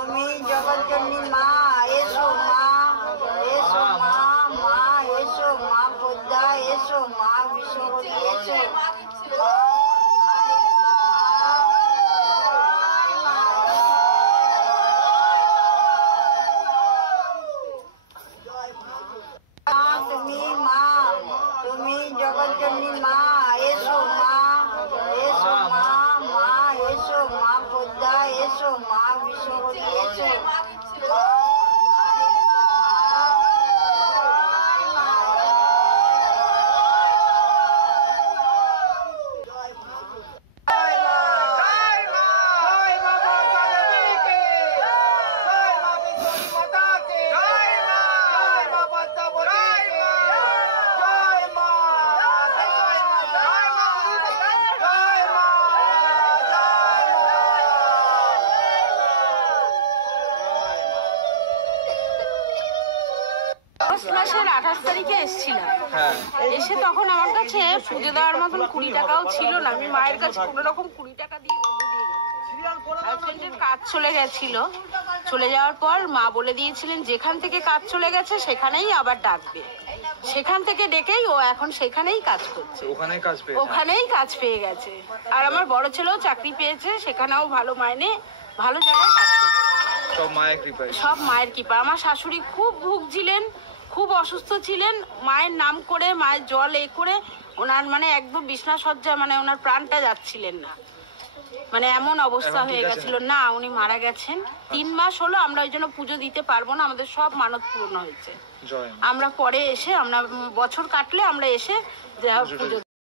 তুমি জগৎজননী মা এসো, মা এসো, মা মা এসো, মা পদ্মা এসো, মা বিশ্ববতী এসো। তুমি মা, তুমি জগৎজননী মা এসো, মা এসো, মা মা এসো, মা পদ্মা এসো, মা বিশ্ববতী এসো। মাসের 28 তারিখে এসেছিলাম। এসে তখন আমার কাছে পুজো দেওয়ার মতন 20 টাকাও ছিল না। আমি মায়ের কাছে কোনো রকম 20 টাকা দিয়ে পুজো দিয়ে গেছি। হাজবেন্ডের কাজ চলে গেছিল, চলে যাওয়ার পর মা বলে দিয়েছিলেন যেখান থেকে কাজ চলে গেছে সেখানেই আবার ডাকবে। সেখান থেকে ডেকেই ও এখন সেখানেই কাজ করছে, ওখানেই কাজ পেয়ে গেছে। আর আমার বড় ছেলেও চাকরি পেয়েছে, সেখানেও ভালো মাইনে, ভালো জায়গায় কাজ করছে। সব মায়ের কৃপা। আমার শাশুড়ি খুব ভুগছিলেন, খুব অসুস্থ ছিলেন, মায়ের নাম করে মায়ের জল করে ওনার মানে একদম বিছনা সজ্জা, মানে ওনার প্রাণটা যাচ্ছিলেন না, মানে এমন অবস্থা হয়ে গেছিল। না, উনি মারা গেছেন 3 মাস হলো। আমরা ওই জন্য পুজো দিতে পারবো না, আমাদের সব মানত পূর্ণ হয়েছে। আমরা পরে এসে, আমরা বছর কাটলে আমরা এসে পুজো